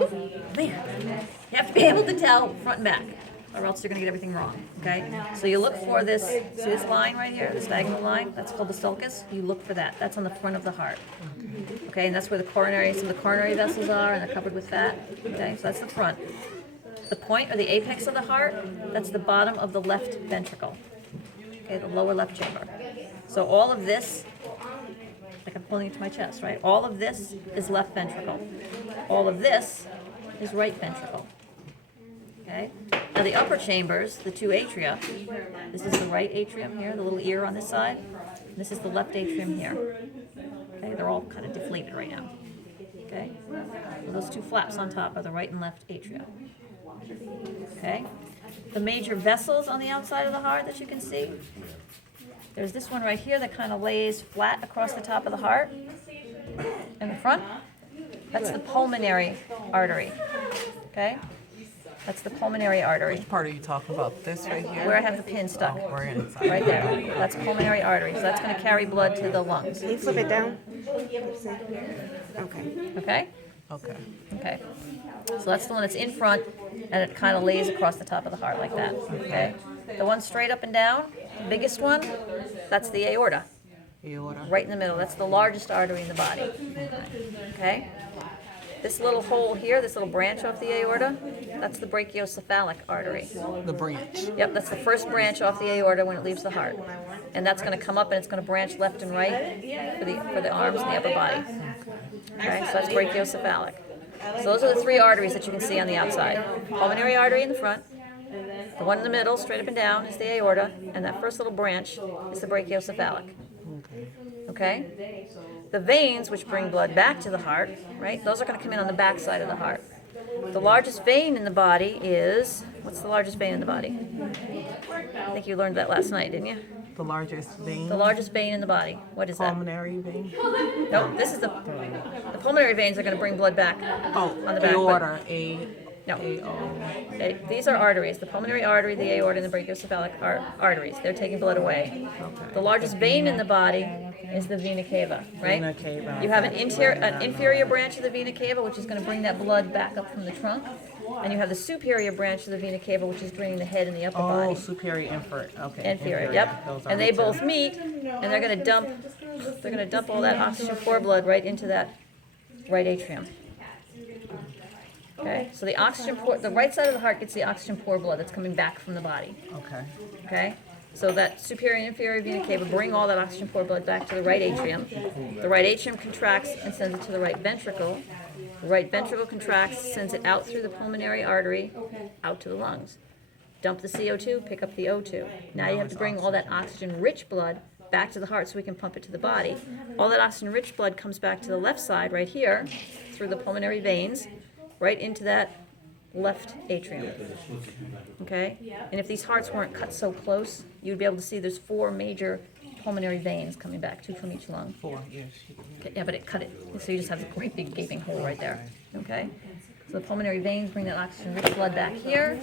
Man, you have to be able to tell front and back, or else you're going to get everything wrong. Okay? So you look for this. See this line right here, this diagonal line? That's called the sulcus. You look for that. That's on the front of the heart. Okay, and that's where some of the coronary vessels are, and they're covered with fat. Okay, so that's the front. The point or the apex of the heart, that's the bottom of the left ventricle. Okay, the lower left chamber. So all of this, like I'm pulling it to my chest, right? All of this is left ventricle. All of this is right ventricle. Okay? Now the upper chambers, the two atria, this is the right atrium here, the little ear on this side. And this is the left atrium here. Okay, they're all kind of deflated right now. Okay? So those two flaps on top are the right and left atria. Okay? The major vessels on the outside of the heart that you can see, there's this one right here that kind of lays flat across the top of the heart in the front. That's the pulmonary artery. Okay? That's the pulmonary artery. Which part are you talking about? This right here? Where I have the pin stuck. Oh, we're inside. Right there. That's pulmonary artery. So that's going to carry blood to the lungs. Can you flip it down? Okay. Okay? Okay. Okay. So that's the one that's in front, and it kind of lays across the top of the heart like that. Okay? The one straight up and down, the biggest one, that's the aorta. Aorta. Right in the middle. That's the largest artery in the body. Okay? This little hole here, this little branch off the aorta, that's the brachiocephalic artery. The branch. Yep, that's the first branch off the aorta when it leaves the heart. And that's going to come up and it's going to branch left and right for the arms and the upper body. Okay, so that's brachiocephalic. So those are the three arteries that you can see on the outside. Pulmonary artery in the front, the one in the middle, straight up and down, is the aorta, and that first little branch is the brachiocephalic. Okay? The veins, which bring blood back to the heart, right, those are going to come in on the back side of the heart. The largest vein in the body is, what's the largest vein in the body? I think you learned that last night, didn't you? The largest vein. The largest vein in the body. What is that? Pulmonary vein. No, this is the pulmonary veins are going to bring blood back Oh, on the back. aorta. No. A-O. Okay, these are arteries. The pulmonary artery, the aorta, and the brachiocephalic arteries. They're taking blood away. The largest vein in the body is the vena cava, right? Vena cava. You have an inferior branch of the vena cava, which is going to bring that blood back up from the trunk. And you have the superior branch of the vena cava, which is draining the head and the upper Oh, body. superior, inferior. Okay. Inferior, yep. Those are And they the two. both meet, and they're going to dump all that oxygen poor blood right into that right atrium. Okay, so the right side of the heart gets the oxygen poor blood that's coming back from the body. Okay. Okay, so that superior and inferior vena cava bring all that oxygen poor blood back to the right atrium. The right atrium contracts and sends it to the right ventricle. The right ventricle contracts, sends it out through the pulmonary artery, out to the lungs. Dump the CO2, pick up the O2. Now you have to bring all that oxygen-rich blood back to the heart so we can pump it to the body. All that oxygen-rich blood comes back to the left side right here through the pulmonary veins, right into that left atrium. Okay? And if these hearts weren't cut so close, you'd be able to see there's 4 major pulmonary veins coming back, 2 from each lung. 4, yes. Okay, yeah, but it cut it, so you just have a great big gaping hole right there. Okay? So the pulmonary veins bring that oxygen-rich blood back here.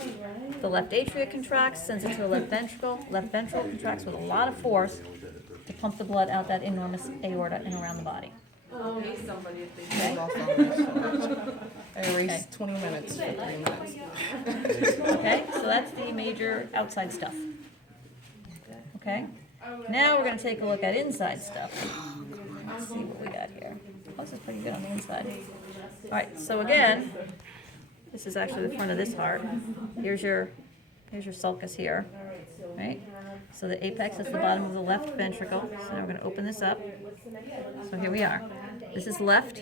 The left atria contracts, sends it to the left ventricle. Left ventricle contracts with a lot of force to pump the blood out that enormous aorta and around the body. Okay? I erased 20 minutes, 15 minutes. Okay, so that's the major outside stuff. Okay? Now we're going to take a look at inside stuff. Let's see what we got here. Oh, this is pretty good on the inside. All right, so again, this is actually the front of this heart. Here's your sulcus here, right? So the apex is the bottom of the left ventricle. So now we're going to open this up. So here we are. This is left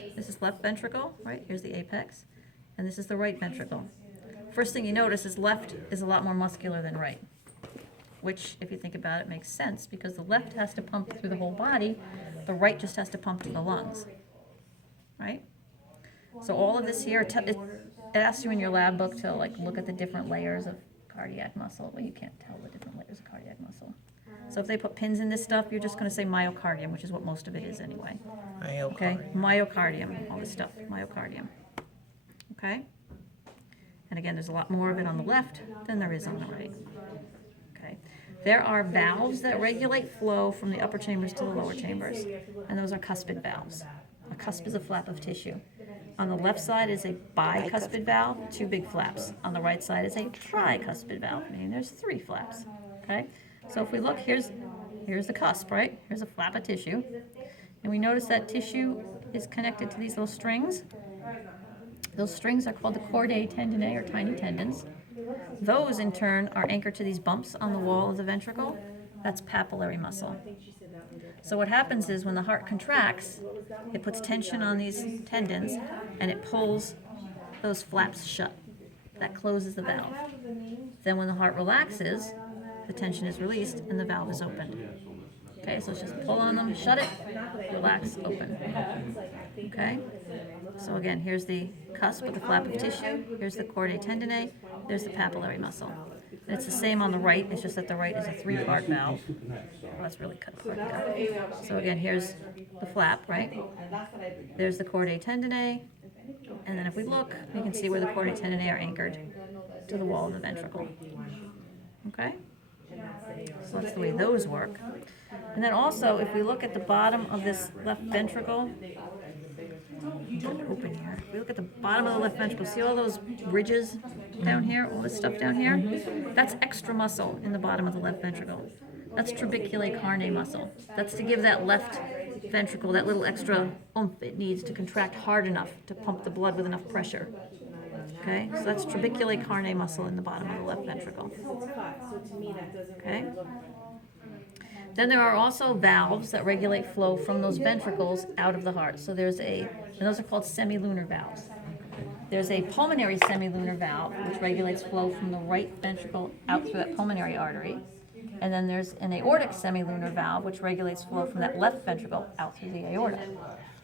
ventricle, right? Here's the apex. And this is the right ventricle. First thing you notice is left is a lot more muscular than right, which, if you think about it, makes sense because the left has to pump through the whole body, the right just has to pump to the lungs, right? So all of this here, it asks you in your lab book to look at the different layers of cardiac muscle. Well, you can't tell the different layers of cardiac muscle. So if they put pins in this stuff, you're just going to say myocardium, which is what most of it is anyway. Okay, myocardium, all this stuff, myocardium. Okay? And again, there's a lot more of it on the left than there is on the right. Okay? There are valves that regulate flow from the upper chambers to the lower chambers, and those are cuspid valves. A cusp is a flap of tissue. On the left side is a bicuspid valve, 2 big flaps. On the right side is a tricuspid valve, meaning there's 3 flaps, okay? So if we look, here's the cusp, right? Here's a flap of tissue. And we notice that tissue is connected to these little strings. Those strings are called the chordae tendineae, or tiny tendons. Those, in turn, are anchored to these bumps on the wall of the ventricle. That's papillary muscle. So what happens is when the heart contracts, it puts tension on these tendons, and it pulls those flaps shut. That closes the valve. Then when the heart relaxes, the tension is released, and the valve is opened. Okay, so it's just pull on them, shut it, relax, open. Okay? So again, here's the cusp with the flap of tissue, here's the chordae tendineae, there's the papillary muscle. And it's the same on the right, it's just that the right is a 3-part valve. Well, that's really cut short there. So again, here's the flap, right? There's the chordae tendineae, and then if we look, we can see where the chordae tendineae are anchored to the wall of the ventricle. Okay? So that's the way those work. And then also, if we look at the bottom of this left ventricle, open here. If we look at the bottom of the left ventricle, see all those ridges down here, all this stuff down here? That's extra muscle in the bottom of the left ventricle. That's trabeculae carnae muscle. That's to give that left ventricle that little extra oomph it needs to contract hard enough to pump the blood with enough pressure. Okay, so that's trabeculae carnae muscle in the bottom of the left ventricle. Okay. Then there are also valves that regulate flow from those ventricles out of the heart. So there's and those are called semilunar valves. There's a pulmonary semilunar valve, which regulates flow from the right ventricle out through that pulmonary artery. And then there's an aortic semilunar valve, which regulates flow from that left ventricle out through the aorta.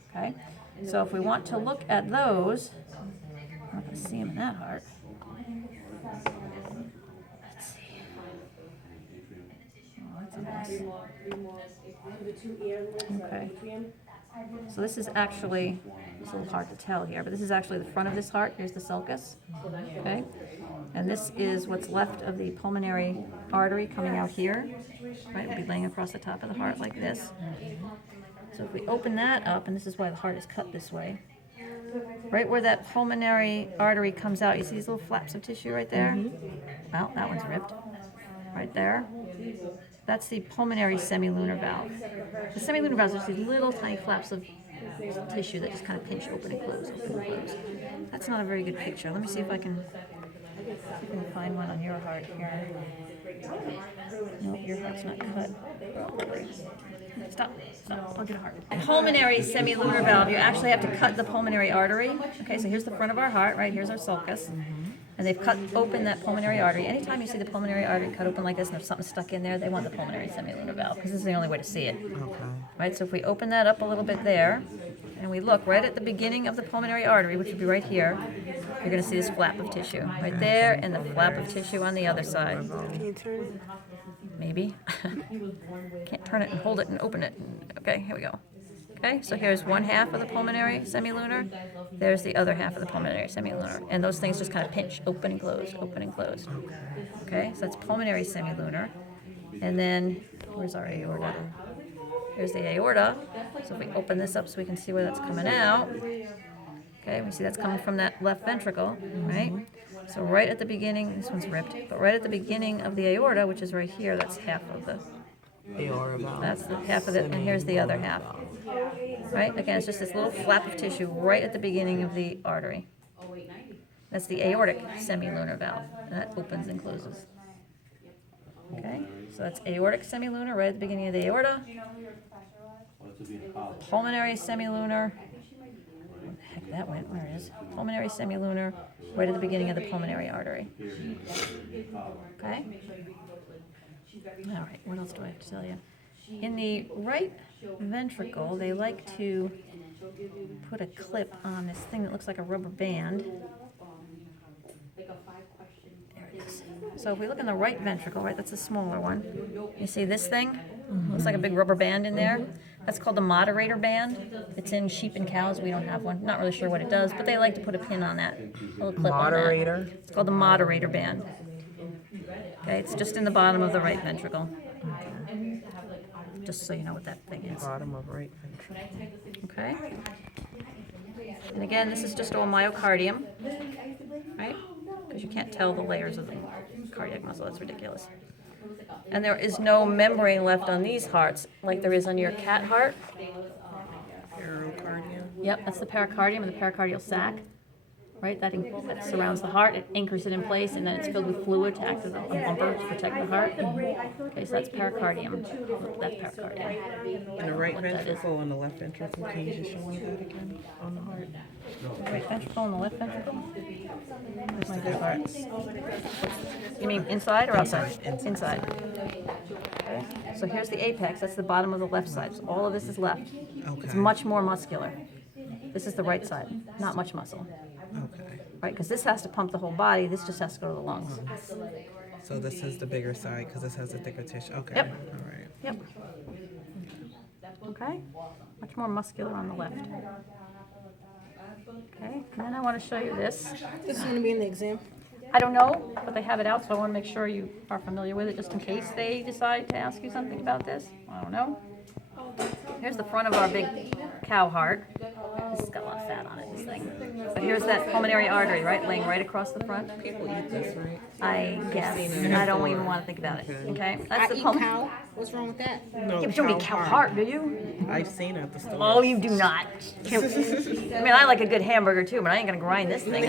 Okay? So if we want to look at those, I'm not going to see them in that heart. Let's see. Oh, that's a mess. Okay. So this is actually, it's a little hard to tell here, but this is actually the front of this heart. Here's the sulcus. Okay? And this is what's left of the pulmonary artery coming out here. Right? It'll be laying across the top of the heart like this. So if we open that up, and this is why the heart is cut this way, right where that pulmonary artery comes out, you see these little flaps of tissue right there? Well, that one's ripped. Right there. That's the pulmonary semilunar valve. The semilunar valves are just these little tiny flaps of tissue that just kind of pinch open and close, open and close. That's not a very good picture. Let me see if I can find one on your heart here. No, your heart's not cut. Stop. I'll get a heart. Pulmonary semilunar valve, you actually have to cut the pulmonary artery. Okay, so here's the front of our heart, right? Here's our sulcus. And they've cut open that pulmonary artery. Anytime you see the pulmonary artery cut open like this and there's something stuck in there, they want the pulmonary semilunar valve, because this is the only way to see it. Okay. Right, so if we open that up a little bit there, and we look right at the beginning of the pulmonary artery, which would be right here, you're going to see this flap of tissue right there, and the flap of tissue on the other side. Can you turn it? Maybe. Can't turn it and hold it and open it. Okay, here we go. Okay, so here's one half of the pulmonary semilunar. There's the other half of the pulmonary semilunar. And those things just kind of pinch, open and close, open and close. Okay, so that's pulmonary semilunar. And then, where's our aorta? Here's the aorta. So if we open this up so we can see where that's coming out. Okay, we see that's coming from that left ventricle, right? So right at the beginning, this one's ripped, but right at the beginning of the aorta, which is right here, that's half of the Aorta valve. That's the half of it, and here's the other half. Right? Again, it's just this little flap of tissue right at the beginning of the artery. That's the aortic semilunar valve, and that opens and closes. Okay? So that's aortic semilunar right at the beginning of the aorta. Pulmonary semilunar. Where the heck that went? Where it is? Pulmonary semilunar right at the beginning of the pulmonary artery. Okay? All right, what else do I have to tell you? In the right ventricle, they like to put a clip on this thing that looks like a rubber band. There it is. So if we look in the right ventricle, right, that's a smaller one. You see this thing? Looks like a big rubber band in there. That's called the moderator band. It's in sheep and cows. We don't have one. Not really sure what it does, but they like to put a pin on that. A little clip Moderator? on that. It's called the moderator band. Okay, it's just in the bottom of the right ventricle. Just so you know what that thing is. Bottom of right ventricle. Okay? And again, this is just all myocardium, right? Because you can't tell the layers of the cardiac muscle, that's ridiculous. And there is no membrane left on these hearts like there is on your cat heart. Pericardium. Yep, that's the pericardium and the pericardial sac, right? That surrounds the heart, it anchors it in place, and then it's filled with fluid to act as a bumper to protect the heart. Okay, so that's pericardium. That's pericardium. And the right What that is. ventricle and the left ventricle. Can you just show me that again on the heart? Right ventricle and the left ventricle? Where's my good heart? You mean inside or outside? Inside. Okay. So here's the apex, that's the bottom of the left side. So all of this is left. It's Okay. much more muscular. This is the right side, not much muscle. Okay. Right, because this has to pump the whole body, this just has to go to the lungs. So this is the bigger side because this has a thicker tissue. Okay. Yep. All right. Yep. Okay, much more muscular on the left. Okay, and then I want to show you this. This is gonna be in the exam. I don't know, but they have it out, so I want to make sure you are familiar with it, just in case they decide to ask you something about this. I don't know. Here's the front of our big cow heart. This has got a lot of fat on it, this thing. But here's that pulmonary artery, right, laying right across the front. People eat this, right? I guess. I don't even want to think about it. Okay, I that's the eat pulm. cow. What's wrong with that? No, Yeah, but you don't eat cow heart, do you? I've seen it at the store. Oh, you do not. I mean, I like a good hamburger too, but I ain't gonna grind this thing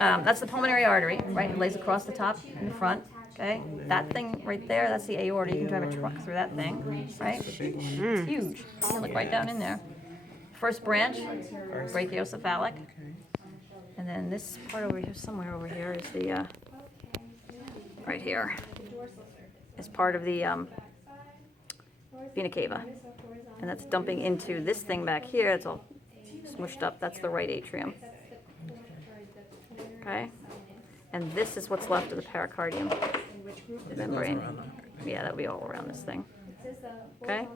up. That's the pulmonary artery, right? It lays across the top in the front. Okay, that thing right there, that's the aorta. You can drive a truck through that thing, right? It's huge. You can look right down in there. First branch, brachiocephalic, and then this part over here, somewhere over here, is the right here, is part of the vena cava, and that's dumping into this thing back here. It's all smushed up. That's the right atrium. Okay, and this is what's left of the pericardium membrane. Yeah, that'll be all around this thing. Okay,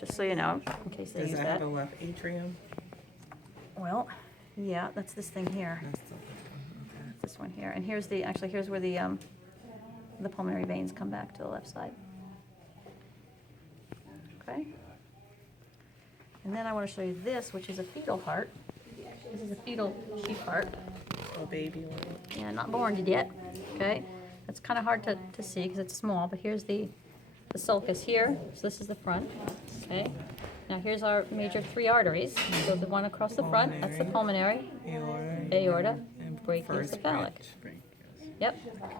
just so you know, in case they Does use that that. have a left atrium? Well, yeah, that's this thing here. That's the, This one here, and here's the, actually, here's where the pulmonary veins come back to the left side. Okay? And then I want to show you this, which is a fetal heart. This is a fetal sheep heart. a baby one. Yeah, not born yet, okay? It's kind of hard to see because it's small, but here's the sulcus here, so this is the front, okay? Now here's our major three arteries. So the one across the front, that's the pulmonary, aorta, And brachiocephalic. branch. Yep.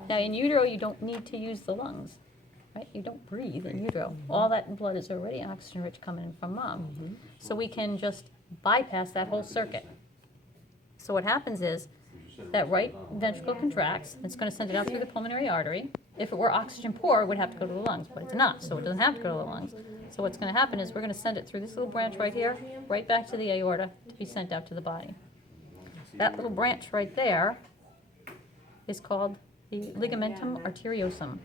Now in utero, you don't need to use the lungs, right? You don't breathe in utero. All that blood is already oxygen rich coming in from mom. So we can just bypass that whole circuit. So what happens is that right ventricle contracts, and it's going to send it out through the pulmonary artery. If it were oxygen poor, it would have to go to the lungs, but it's not, so it doesn't have to go to the lungs. So what's going to happen is we're going to send it through this little branch right here, right back to the aorta to be sent out to the body. That little branch right there is called the ligamentum arteriosum.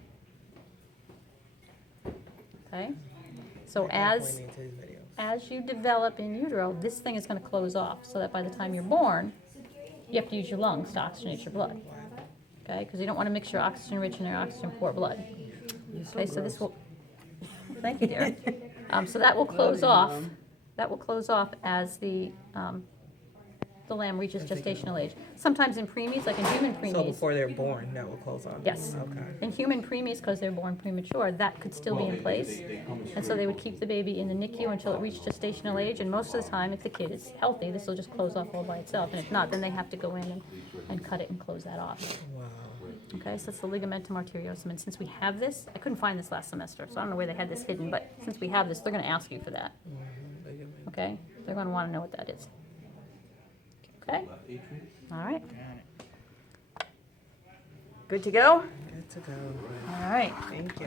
Okay? So as you develop in utero, this thing is going to close off so that by the time you're born, you have to use your lungs to oxygenate your blood. Okay? Because you don't want to mix your oxygen rich and your oxygen poor blood. Okay, so this will, thank you, dear. So that will close off. That will close off as the lamb reaches gestational age. Sometimes in preemies, like in human So preemies, before they're born, that will close on? yes. Okay. In human preemies, because they're born premature, that could still be in place. And so they would keep the baby in the NICU until it reached gestational age. And most of the time, if the kid is healthy, this will just close off all by itself. And if not, then they have to go in and cut it and close that off. Wow. Okay, so it's the ligamentum arteriosum. And since we have this, I couldn't find this last semester, so I don't know where they had this hidden. But since we have this, they're going to ask you for that. Okay? They're going to want to know what that is. Okay? All right. Good to go? Good to go. All right. Thank you.